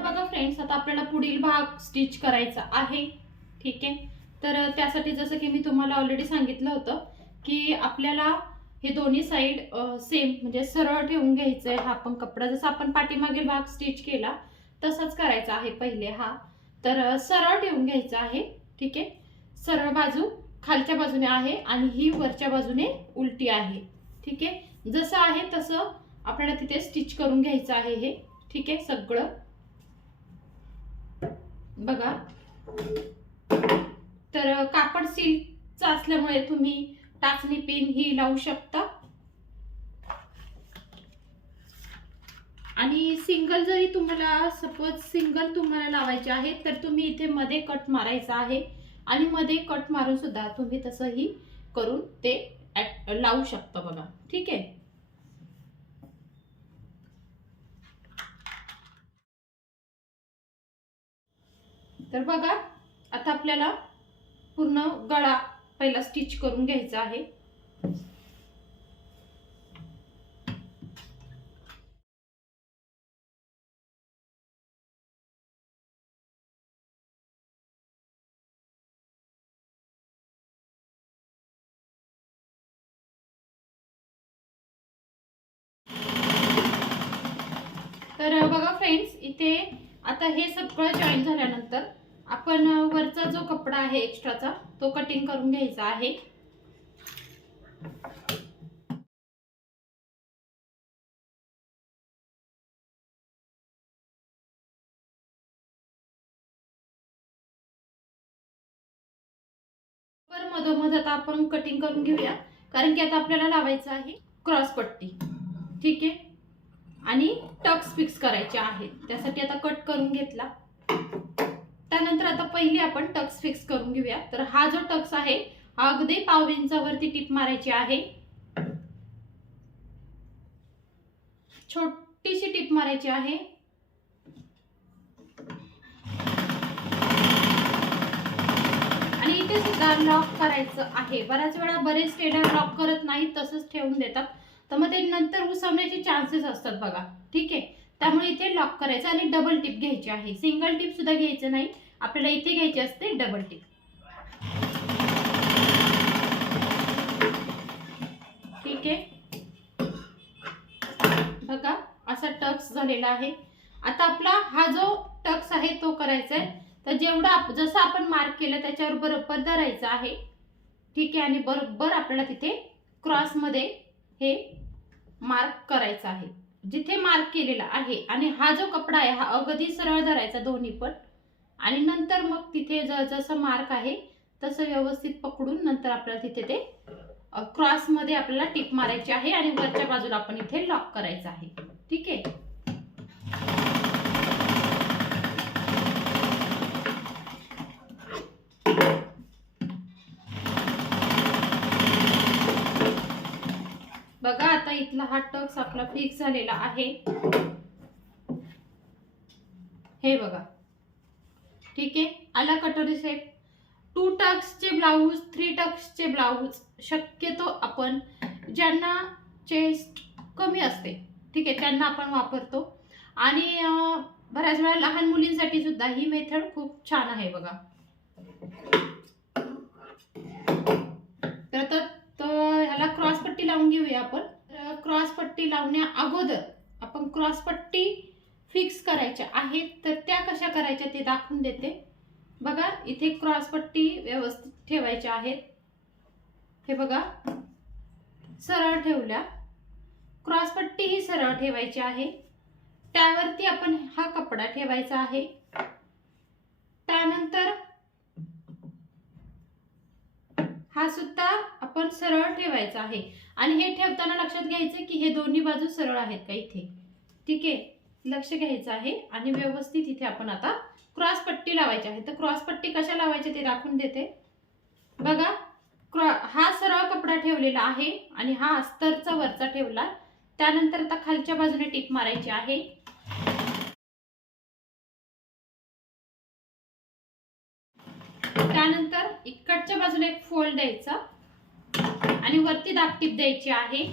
बघा फ्रेंड्स आता आपल्याला पुढील भाग स्टिच करायचा आहे. ठीक आहे? तर त्यासाठी जसं की मी तुम्हाला ऑलरेडी सांगितलं होतं की आपल्याला हे दोन्ही साईड सेम म्हणजे सरळ ठेवून घ्यायचं आहे हा पण कपडा जसा आपण पाठीमागील भाग स्टिच केला तसाच करायचा आहे पहिले हा. तर सरळ ठेवून घ्यायचा आहे. ठीक आहे? सरळ बाजू खालच्या बाजूने आहे आणि ही वरच्या बाजूने उलटी आहे. ठीक आहे? जसं आहे तसं आपल्याला तिथे स्टिच करून घ्यायचं आहे हे. ठीक आहे? सगळं. बघा. तर कापड सिल्कचं असल्यामुळे तुम्ही टाचणी पिन ही लावू शकता. आणि सिंगल जरी तुम्हाला सपोज सिंगल तुम्हाला लावायचे आहे तर तुम्ही इथे मध्ये कट मारायचा आहे. आणि मध्ये कट मारून सुद्धा तुम्ही तसंही करून ते लावू शकता बघा. ठीक आहे? तर बघा आता आपल्याला पूर्ण गळा पहिला स्टिच करून घ्यायचा आहे. बघा फ्रेंड्स इथे आता हे सगळं जॉईन झाल्यानंतर आपण वरचा जो कपडा आहे एक्स्ट्राचा तो कटिंग करून घ्यायचा आहे. मधोमध आता आपण कटिंग करून घेऊया कारण की आता आपल्याला लावायचं आहे क्रॉस पट्टी. ठीक आहे? आणि टक्स फिक्स करायचे आहेत. त्यासाठी आता कट करून घेतला. त्यानंतर आता पहिले आपण टक्स फिक्स करून घेऊया. तर हा जो टक्स आहे हा अगदी पाव इंचावरती टीप मारायची आहे. छोटीशी टीप मारायची आहे. आणि इथे सुद्धा लॉक करायचं आहे. बऱ्याच वेळा बरेच टेडर लॉक करत नाही तसंच ठेवून देतात. तर मग ते नंतर उसवण्याचे चान्सेस असतात बघा. ठीक आहे? त्यामुळे इथे लॉक करायचं आणि डबल टिप घ्यायची आहे. सिंगल टिप सुद्धा घ्यायचं नाही. आपल्याला इथे घ्यायची असते डबल टिप ठीक आहे? बघा असा टक्स झालेला आहे. आता आपला हा जो टक्स आहे तो करायचा आहे. तर जेवढा जसं आपण मार्क केलं त्याच्यावर बरोबर धरायचं आहे. ठीक आहे? आणि बरोबर आपल्याला तिथे क्रॉसमध्ये हे मार्क करायचं आहे. जिथे मार्क केलेला आहे आणि हा जो कपडा आहे हा अगदी सरळ धरायचा दोन्ही पण. आणि नंतर मग तिथे ज जसं मार्क आहे तसं व्यवस्थित पकडून नंतर आपल्याला तिथे ते क्रॉसमध्ये आपल्याला टिप मारायची आहे आणि वरच्या बाजूला आपण इथे लॉक करायचं आहे. ठीक आहे? बघा आता इथला हा टक्स आपला फिक्स झालेला आहे. हे बघा. ठीक आहे? आला कटोरी शेप टू टक्सचे ब्लाऊज थ्री टक्सचे ब्लाऊज शक्यतो आपण ज्यांना चेस्ट कमी असते ठीक आहे त्यांना आपण वापरतो. आणि बऱ्याच वेळा लहान मुलींसाठी सुद्धा ही मेथड खूप छान आहे बघा तर आता तर ह्याला क्रॉस पट्टी लावून घेऊया आपण. क्रॉस पट्टी लावण्या अगोदर आपण क्रॉस पट्टी फिक्स करायच्या आहेत. तर त्या कशा करायच्या ते दाखवून देते. बघा इथे क्रॉस पट्टी व्यवस्थित ठेवायच्या आहेत. हे बघा सरळ ठेवल्या. क्रॉस पट्टी ही सरळ ठेवायची आहे. त्यावरती आपण हा कपडा ठेवायचा आहे. त्यानंतर हा सुद्धा आपण सरळ ठेवायचा आहे. आणि हे ठेवताना लक्षात घ्यायचं की हे दोन्ही बाजू सरळ आहेत का इथे? ठीक आहे? लक्ष घ्यायचं आहे आणि व्यवस्थित इथे आपण आता क्रॉस पट्टी लावायची आहे. तर क्रॉस पट्टी कशा लावायची ते दाखवून देते. बघा क्रॉ हा सरळ कपडा ठेवलेला आहे आणि हा अस्तरचा वरचा ठेवला. त्यानंतर आता खालच्या बाजूने टीप मारायची आहे. त्यानंतर इकडच्या बाजूला एक फोल्ड द्यायचा. आणि वरती दापटीप द्यायची आहे.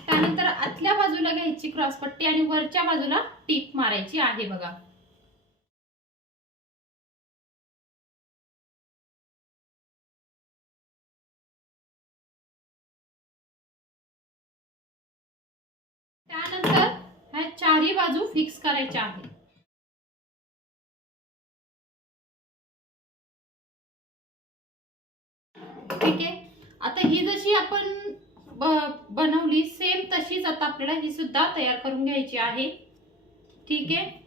त्यानंतर आतल्या बाजूला घ्यायची क्रॉसपट्टी आणि वरच्या बाजूला टीप मारायची आहे बघा. त्यानंतर बाजू फिक्स करायच्या आहे. ठीक आहे? आता ही जशी आपण बनवली सेम तशीच आता आपल्याला ही सुद्धा तयार करून घ्यायची आहे. ठीक आहे?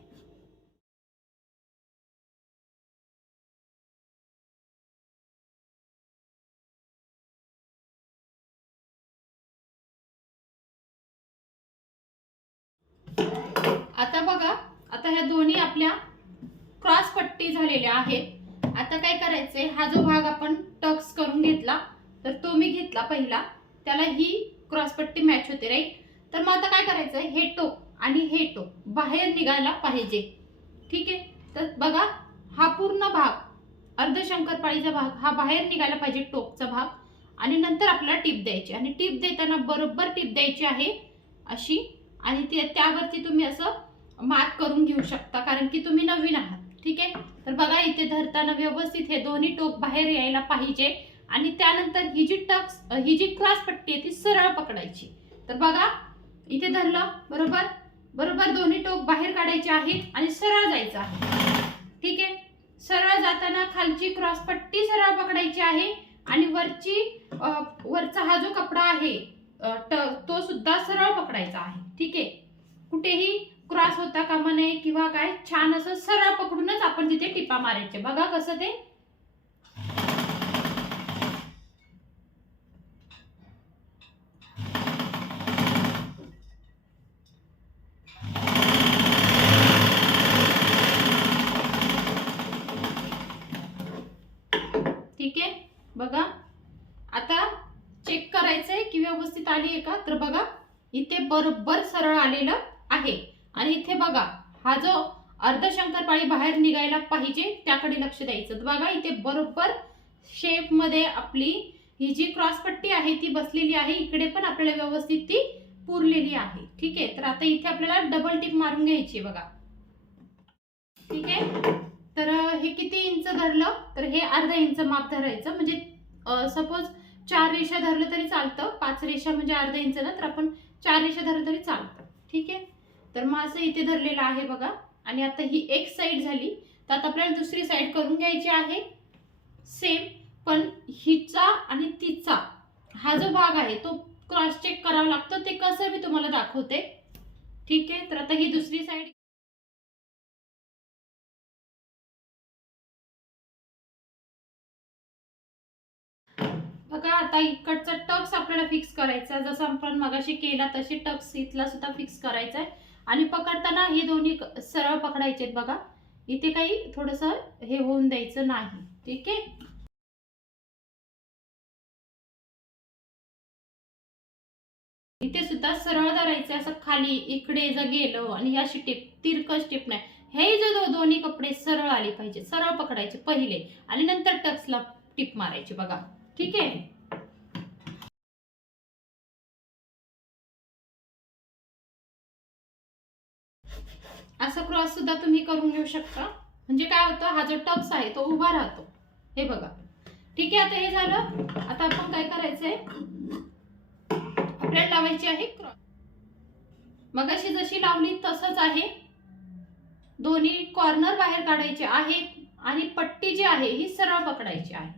दोन्ही आपल्या क्रॉस पट्टी झालेल्या आहेत. आता काय करायचंय? हा जो भाग आपण टक्स करून घेतला तर तो मी घेतला पहिला. त्याला ही क्रॉस पट्टी मॅच होते राईट तर मग आता काय करायचंय? हे टोक आणि हे टोक बाहेर निघायला पाहिजे. ठीक आहे? तर बघा हा पूर्ण भाग अर्धशंकरपाळीचा भाग हा बाहेर निघायला पाहिजे टोकचा भाग. आणि नंतर आपल्याला टीप द्यायची. आणि टीप देताना बरोबर टीप द्यायची आहे अशी. आणि ते त्यावरती तुम्ही असं मात करून घेऊ शकता कारण की तुम्ही नवीन आहात ठीक आहे? तर बघा इथे धरताना व्यवस्थित हे दोन्ही टोक बाहेर यायला पाहिजे आणि त्यानंतर ही जी टक्स ही जी क्रॉस पट्टी आहे ती सरळ पकडायची. तर बघा इथे धरलं बरोबर? बरोबर दोन्ही टोक बाहेर काढायचे आहेत आणि सरळ जायचं आहे. ठीक आहे? सरळ जाताना खालची क्रॉस पट्टी सरळ पकडायची आहे आणि वरची वरचा हा जो कपडा आहे ट- तो सुद्धा सरळ पकडायचा आहे. ठीक आहे? कुठेही क्रॉस होता कामा नये किंवा काय? छान असं सरळ पकडूनच आपण तिथे टिपा मारायचे. बघा कसं ते. ठीक आहे? बघा. आता चेक करायचंय की व्यवस्थित आली आहे का? तर बघा इथे बरोबर सरळ आलेलं आहे. आणि इथे बघा हा जो अर्धशंकरपाळी बाहेर निघायला पाहिजे त्याकडे लक्ष द्यायचं. बघा इथे बरोबर शेपमध्ये आपली ही जी क्रॉस पट्टी आहे ती बसलेली आहे. इकडे पण आपल्याला व्यवस्थित ती पुरलेली आहे. ठीक आहे? तर आता इथे आपल्याला डबल टिप मारून घ्यायची बघा. ठीक आहे? तर हे किती इंच धरलं? तर हे अर्धा इंच माप धरायचं. म्हणजे सपोज चार रेषा धरलं तरी चालतं. पाच रेषा म्हणजे अर्धा इंच ना? तर आपण चार रेषा धरलं तरी चालतं. ठीक आहे? तर मग असं इथे धरलेलं आहे बघा. आणि आता ही एक साईड झाली. तर आता आपल्याला दुसरी साईड करून घ्यायची आहे. सेम पण हिचा आणि तिचा हा जो भाग आहे तो क्रॉस चेक करावा लागतो. ते कसं मी तुम्हाला दाखवते. ठीक आहे? तर आता ही दुसरी साईड बघा आता इकडचा टक्स आपल्याला फिक्स करायचा जसं आपण मगाशी केला तशी टक्स इथला सुद्धा फिक्स करायचा आहे. आणि पकडताना हे दोन्ही सरळ पकडायचे बघा. इथे काही थोडस हे होऊन द्यायचं नाही. ठीक आहे? इथे सुद्धा सरळ धरायचं असं खाली इकडे जर गेलं आणि ही अशी टिप तिरकस टिप नाही. हे जे दो- दोन्ही कपडे सरळ आले पाहिजे सरळ पकडायचे पहिले. आणि नंतर टक्सला टिप मारायची बघा. ठीक आहे? सुद्धा तुम्ही करून घेऊ शकता. म्हणजे काय होतं हा जो टक्स आहे तो उभा राहतो. हे बघा. ठीक आहे आता हे झालं. आता आपण काय करायचंय? आपल्याला लावायची आहे क्रॉस. मगाशी जशी लावली तसंच आहे. दोन्ही कॉर्नर बाहेर काढायचे आहेत आणि पट्टी जी आहे ही सरळ पकडायची आहे.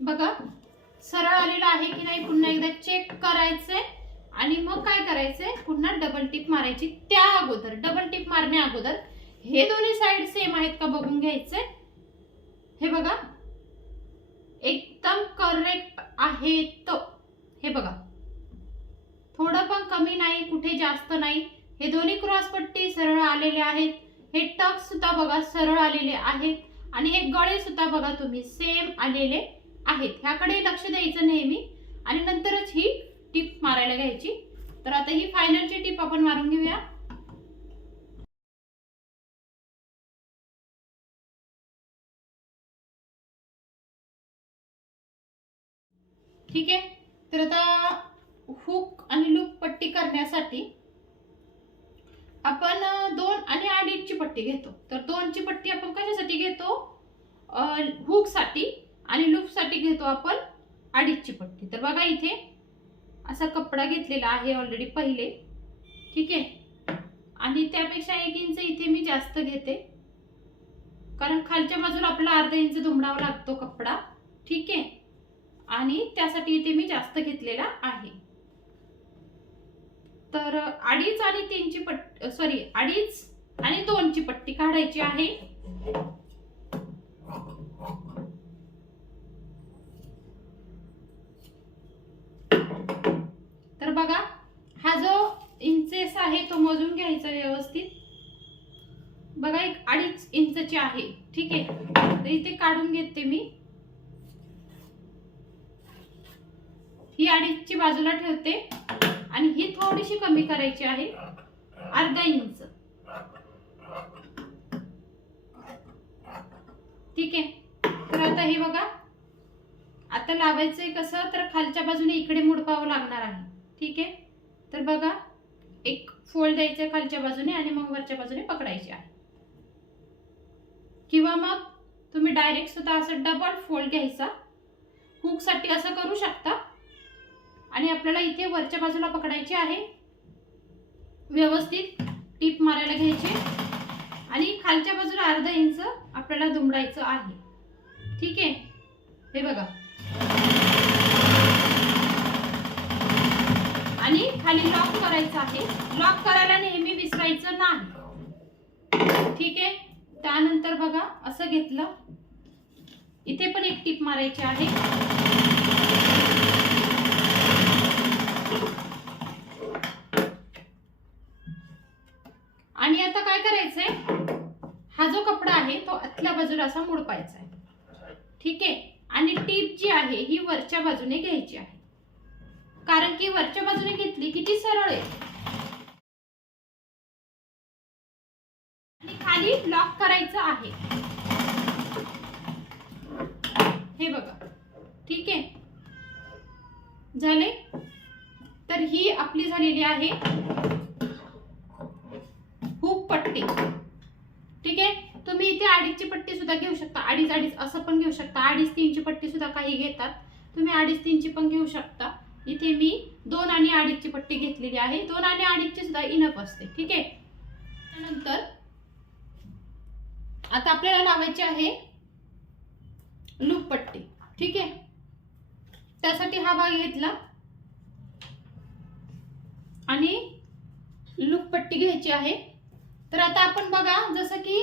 बघा सरळ आलेला आहे की नाही पुन्हा एकदा चेक करायचंय. आणि मग काय करायचंय? पुन्हा डबल टिप मारायची त्या अगोदर. डबल टिप मारण्या अगोदर हे दोन्ही साइड सेम आहेत का बघून घ्यायचे हे बघा. एकदम करेक्ट आहेत हे बघा. थोडं पण कमी नाही कुठे जास्त नाही. हे दोन्ही क्रॉसपट्टी सरळ आलेले आहेत. हे टक सुद्धा बघा सरळ आलेले आहेत. आणि हे गळे सुद्धा बघा तुम्ही सेम आलेले आहेत. ह्याकडे लक्ष द्यायचं नेहमी. आणि नंतरच ही टीप मारायला घ्यायची. तर आता ही फायनलची टीप आपण मारून घेऊया. ठीक आहे? तर आता हुक आणि लूप पट्टी करण्यासाठी आपण दोन आणि अडीचची पट्टी घेतो. तर दोनची पट्टी आपण कशासाठी घेतो? हुकसाठी आणि लूपसाठी घेतो आपण अडीचची पट्टी. तर बघा इथे असा कपडा घेतलेला आहे ऑलरेडी पहिले. ठीक आहे? आणि त्यापेक्षा एक इंच इथे मी जास्त घेते. कारण खालच्या बाजूला आपल्याला अर्धा इंच दुमडावा लागतो कपडा. ठीक आहे? आणि त्यासाठी इथे मी जास्त घेतलेला आहे. तर अडीच आणि तीनची पट्टी सॉरी अडीच आणि दोनची पट्टी काढायची आहे. तर बघा हा जो इंचेस आहे तो मोजून घ्यायचा व्यवस्थित. बघा एक अडीच इंचची आहे ठीक आहे? तर इथे काढून घेते मी. ही अडीचची बाजूला ठेवते आणि ही थोडीशी कमी करायची आहे अर्धा इंच ठीक आहे? तर आता हे बघा आता लावायचंय कसं? तर खालच्या बाजूने इकडे मुडपावं लागणार आहे. ठीक आहे? तर बघा एक फोल्ड द्यायचा खालच्या बाजूने आणि मग वरच्या बाजूने पकडायचे आहे. किंवा मग तुम्ही डायरेक्ट सुद्धा असं डबल फोल्ड घ्यायचा. हुकसाठी असं करू शकता. आणि आपल्याला इथे वरच्या बाजूला पकडायचे आहे. व्यवस्थित टीप मारायला घ्यायचे. आणि खालच्या बाजूला अर्धा इंच आपल्याला दुमडायचं आहे. ठीक आहे? हे बघा. आणि खाली लॉक करायचं आहे. लॉक करायला नेहमी विसरायचं नाही. ठीक आहे? त्यानंतर बघा असं घेतलं. इथे पण एक टीप मारायची आहे. आणि आता काय करायचंय? हा जो कपडा आहे तो आतल्या बाजूला असा मोडपायचा आहे. ठीक आहे? आणि टीप जी आहे ही वरच्या बाजूने घ्यायची आहे. की वरच्या बाजूने घेतली की ती सरळ आहे? आणि खाली लॉक करायचं आहे. हे बघा. ठीक आहे? झाले? तर ही आपली झालेली आहे हुक पट्टी. ठीक आहे? तुम्ही इथे अडीचची पट्टी सुद्धा घेऊ शकता. अडीच अडीच असं पण घेऊ शकता. अडीच तीनची पट्टी सुद्धा काही घेतात. तुम्ही अडीच तीनची पण घेऊ शकता. इथे मी दोन आणि अडीचची पट्टी घेतलेली आहे. दोन आणि अडीचची सुद्धा इनफ असते. ठीक आहे? त्यानंतर आता आपल्याला लावायची आहे लूप पट्टी. ठीक आहे? त्यासाठी हा भाग घेतला. आणि लूप पट्टी घ्यायची आहे. तर आता आपण बघा जसं की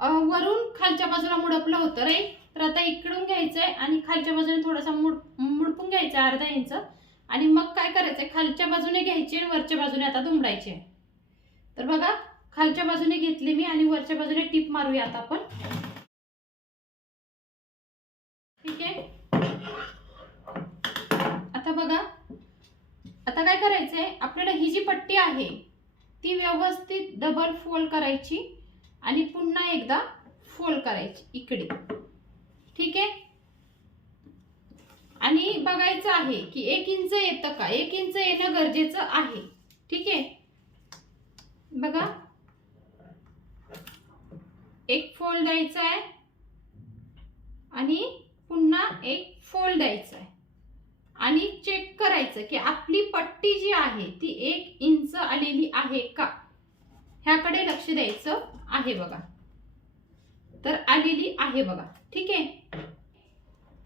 वरून खालच्या बाजूला मुडपलं होतं रे तर आता इकडून घ्यायचंय आणि खालच्या बाजूने थोडासा मुड मुडपून घ्यायचा अर्धा इंच. आणि मग काय करायचंय? खालच्या बाजूने घ्यायची आणि वरच्या बाजूने आता दुमडायची आहे. तर बघा खालच्या बाजूने घेतली मी आणि वरच्या बाजूने टीप मारूया आता आपण. ठीक आहे? आता बघा आता काय करायचंय? आपल्याला ही जी पट्टी आहे ती व्यवस्थित डबल फोल्ड करायची आणि पुन्हा एकदा फोल्ड करायची इकडे. ठीक आहे? आणि बघायचं आहे की एक इंच येतं का? एक इंच येणं गरजेचं आहे. ठीक आहे? बघा. एक फोल्ड द्यायचा आहे. आणि पुन्हा एक फोल्ड द्यायचा आहे. आणि चेक करायचं की आपली पट्टी जी आहे ती एक इंच आलेली आहे का? ह्याकडे लक्ष द्यायचं आहे बघा. तर आलेली आहे बघा. ठीक आहे?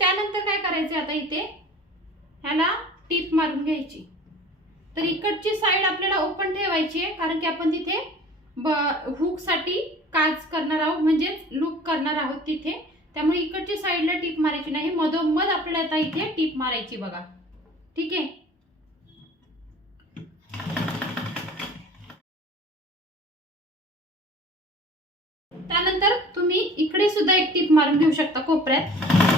त्यानंतर काय करायचं आता इथे? ह्याला टीप मारून घ्यायची. तर इकडची साईड आपल्याला ओपन ठेवायची आहे कारण की आपण तिथे ब हुकसाठी काज करणार आहोत म्हणजेच लूप करणार आहोत तिथे. त्यामुळे इकडची साईडला टीप मारायची नाही मधोमध आपल्याला आता इथे टीप मारायची बघा. ठीक आहे? त्यानंतर तुम्ही इकडे सुद्धा एक टीप मारून घेऊ शकता कोपऱ्यात.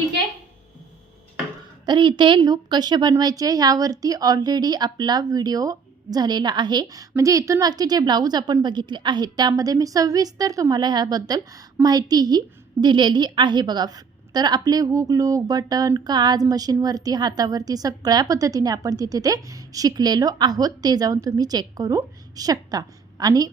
ठीक आहे? तर इथे लूप कसे बनवायचे ह्यावरती ऑलरेडी आपला व्हिडिओ झालेला आहे. म्हणजे इथून मागचे जे ब्लाऊज आपण बघितले आहेत त्यामध्ये मी सविस्तर तुम्हाला ह्याबद्दल माहितीही दिलेली आहे बघा. तर आपले हुक लूक बटन काज मशीनवरती हातावरती सगळ्या पद्धतीने आपण तिथे ते शिकलेलो आहोत. ते जाऊन तुम्ही चेक करू शकता. आणि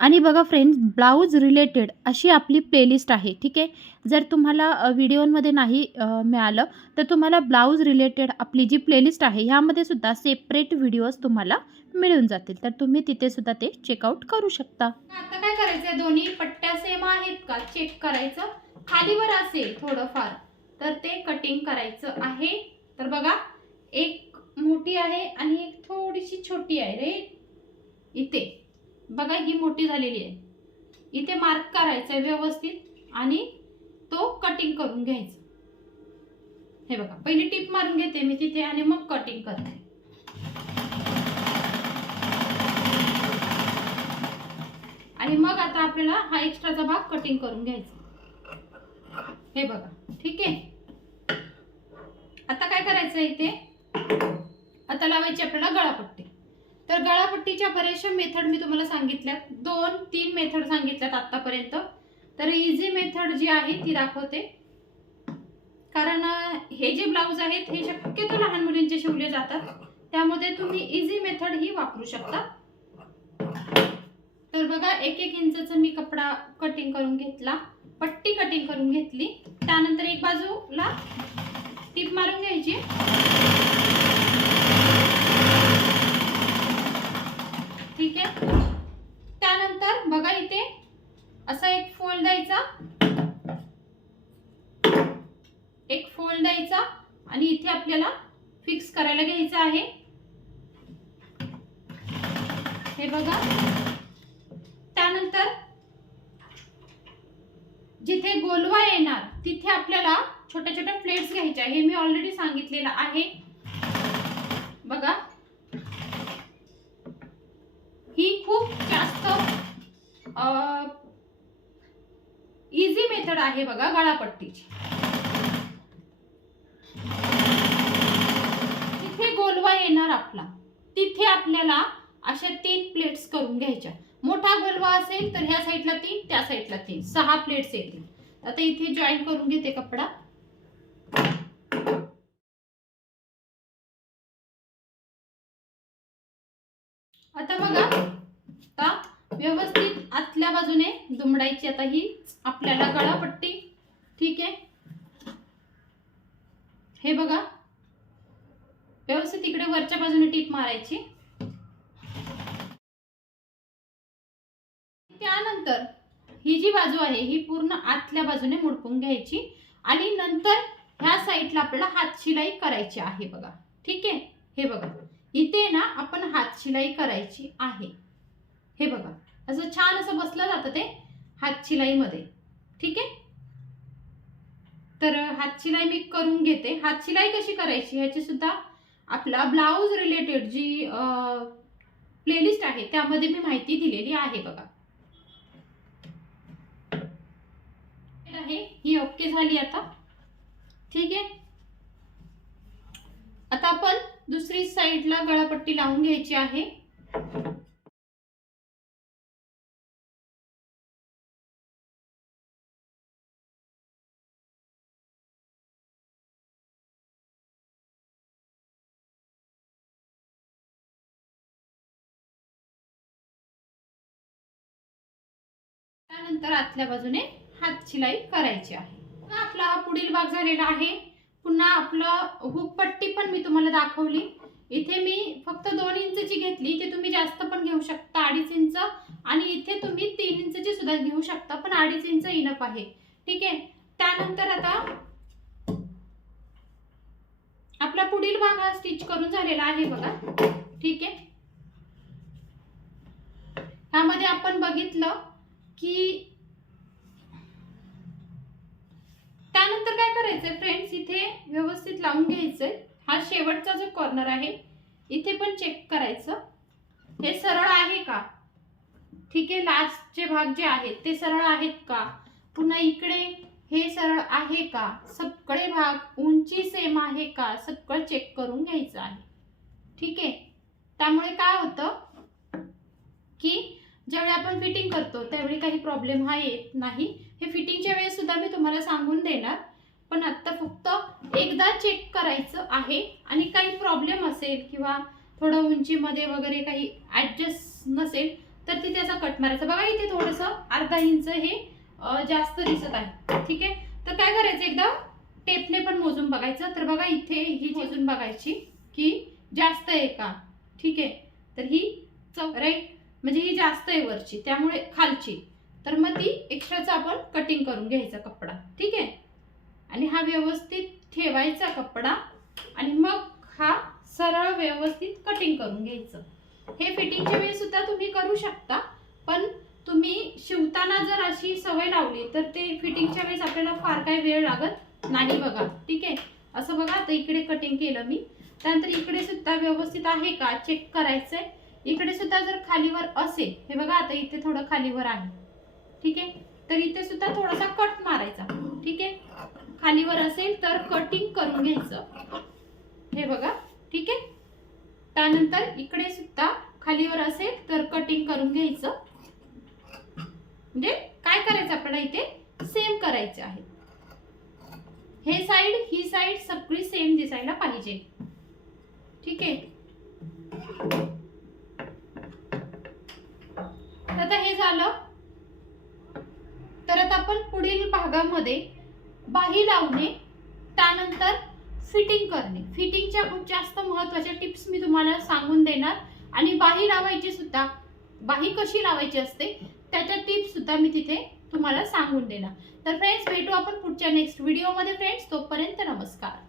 आणि बघा फ्रेंड्स ब्लाऊज रिलेटेड अशी आपली प्लेलिस्ट आहे ठीक आहे? जर तुम्हाला व्हिडिओमध्ये नाही मिळालं तर तुम्हाला ब्लाऊज रिलेटेड आपली जी प्लेलिस्ट आहे ह्यामध्ये सुद्धा सेपरेट व्हिडिओज तुम्हाला मिळून जातील. तर तुम्ही तिथे सुद्धा ते चेकआउट करू शकता. आता काय करायचं दोन्ही पट्ट्या सेम आहेत का? चेक करायचं. खालीवर असेल थोडंफार तर ते कटिंग करायचं आहे. तर बघा एक मोठी आहे आणि एक थोडीशी छोटी आहे रे. इथे. बघा ही मोठी झालेली आहे. इथे मार्क करायचा आहे व्यवस्थित आणि तो कटिंग करून घ्यायचा. हे बघा पहिली टीप मारून घेते मी तिथे आणि मग कटिंग करते. आणि मग आता आपल्याला हा एक्स्ट्राचा भाग कटिंग करून घ्यायचा. हे बघा ठीक आहे? आता काय करायचं इथे? आता लावायची आपल्याला गळापट्टी. तर गळापट्टीच्या बऱ्याचशा मेथड मी तुम्हाला सांगितल्यात. दोन तीन मेथड सांगितल्यात आतापर्यंत तर इझी मेथड जी आहे ती दाखवते. कारण हे जे ब्लाऊज आहेत हे शक्यतो लहान मुलींचे शिवले जातात. त्यामध्ये तुम्ही इझी मेथड ही वापरू शकता. तर बघा एक एक इंचचा मी कपडा कटिंग करून घेतला. पट्टी कटिंग करून घेतली. त्यानंतर एक बाजूला टीप मारून घ्यायची. ठीक आहे? त्यानंतर बघा इथे असा एक फोल्ड द्यायचा. एक फोल्ड द्यायचा आणि इथे आपल्याला फिक्स करायला घ्यायचं आहे. हे बघा. त्यानंतर जिथे गोलवा येणार तिथे आपल्याला छोट्या छोट्या प्लेट्स घ्यायच्या हे मी ऑलरेडी सांगितलेलं आहे. बघा ही खूप जास्त इझी मेथड आहे बघा गळापट्टीची. तिथे गोलवा येणार आपला. तिथे आपल्याला अशा तीन प्लेट्स करून घ्यायच्या. मोठा गोलवा असेल तर ह्या साईडला तीन त्या साईडला तीन. सहा प्लेट्स येतील. आता इथे जॉईन करून घेते कपडा. आता बघा. आता व्यवस्थित आतल्या बाजूने दुमडायची आता ही आपल्याला गळापट्टी ठीक आहे? हे बघा. व्यवस्थित इकडे वरच्या बाजूने टीप मारायची. त्यानंतर ही जी बाजू आहे ही पूर्ण आतल्या बाजूने मुडपून घ्यायची आणि नंतर ह्या साईडला आपल्याला हात शिलाई करायची आहे बघा. ठीक आहे? हे बघा. इथे ना आपण हात शिलाई करायची आहे. हे बघा. असं छान असं बसलं जातं ते हात शिलाईमध्ये. ठीक आहे? तर हात शिलाई मी करून घेते. हात शिलाई कशी करायची? ह्याची सुद्धा आपला ब्लाऊज रिलेटेड जी प्लेलिस्ट आहे त्यामध्ये मी माहिती दिलेली आहे बघा. आहे. ही ओके झाली आता. ठीक आहे? आता आपण दुसरी साईडला गळापट्टी लावून घ्यायची आहे. नंतर आतल्या बाजूने हात शिलाई करायची आहे. आपला हा पुढील भाग झालेला आहे. पुन्हा आपलं हुक पट्टी पण मी तुम्हाला दाखवली. इथे मी फक्त दोन इंचची घेतली. इथे तुम्ही जास्त पण घेऊ शकता अडीच इंच आणि इथे तुम्ही तीन इंचची सुद्धा घेऊ शकता पण अडीच इंच इनफ आहे. ठीक आहे? त्यानंतर आता आपला पुढील भाग हा स्टिच करून झालेला आहे बघा. ठीक आहे? ह्यामध्ये आपण बघितलं की त्यानंतर काय करायचंय फ्रेंड्स इथे व्यवस्थित लावून घ्यायचंय. हा शेवटचा जो कॉर्नर आहे इथे पण चेक करायचं. हे सरळ आहे का? ठीक आहे लास्टचे भाग जे आहेत ते सरळ आहेत का? पुन्हा इकडे हे सरळ आहे का? सगळे भाग उंची सेम आहे का? सगळं चेक करून घ्यायचं आहे. ठीक आहे? त्यामुळे काय होतं की ज्यावेळी आपण फिटिंग करतो त्यावेळी काही प्रॉब्लेम हा येत नाही. हे फिटिंगच्या वेळेस सुद्धा मी तुम्हाला सांगून देणार. पण आत्ता फक्त एकदा चेक करायचं आहे आणि काही प्रॉब्लेम असेल किंवा थोडं उंचीमध्ये वगैरे काही ॲडजस्ट नसेल तर तिथे असं कट मारायचं. बघा इथे थोडंसं अर्धा इंच हे जास्त दिसत आहे. ठीक आहे? तर काय करायचं एकदा? टेपने पण मोजून बघायचं. तर बघा इथे ही मोजून बघायची की जास्त आहे का? ठीक आहे? तर ही चौ राईट म्हणजे ही जास्त आहे वरची त्यामुळे खालची. तर मग ती एक्स्ट्राचा आपण कटिंग करून घ्यायचा कपडा. ठीक आहे? आणि हा व्यवस्थित ठेवायचा कपडा आणि मग हा सरळ व्यवस्थित कटिंग करून घ्यायचं. हे फिटिंगच्या वेळी सुद्धा तुम्ही करू शकता पण तुम्ही शिवताना जर अशी सवय लावली तर ते फिटिंगच्या वेळेस आपल्याला फार काही वेळ लागत नाही बघा. ठीक आहे? असं बघा तर इकडे कटिंग केलं मी. त्यानंतर इकडे सुद्धा व्यवस्थित आहे का? चेक करायचंय. इकडे सुद्धा जर खालीवर असेल हे बघा आता इथे थोडं खालीवर आहे. ठीक आहे? तर इथे सुद्धा थोडासा कट मारायचा. ठीक आहे? खालीवर असेल तर कटिंग करून घ्यायचं. हे बघा. ठीक आहे? त्यानंतर इकडे सुद्धा खालीवर असेल तर कटिंग करून घ्यायचं. म्हणजे काय करायचं आपल्याला इथे? सेम करायचे आहे. हे साइड ही साइड सगळी सेम दिसायला पाहिजे. ठीक आहे तर आता हे झालं. तर आता आपण पुढील भागामध्ये बाही लावणे त्यानंतर फिटिंग करणे. फिटिंगच्या खूप जास्त महत्त्वाच्या टिप्स मी तुम्हाला सांगून देणार. आणि बाही लावायची सुद्धा बाही कशी लावायची असते त्याच्या टिप्स सुद्धा मी तिथे तुम्हाला सांगून देणार. तर फ्रेंड्स भेटू आपण पुढच्या नेक्स्ट व्हिडिओमध्ये फ्रेंड्स तोपर्यंत नमस्कार.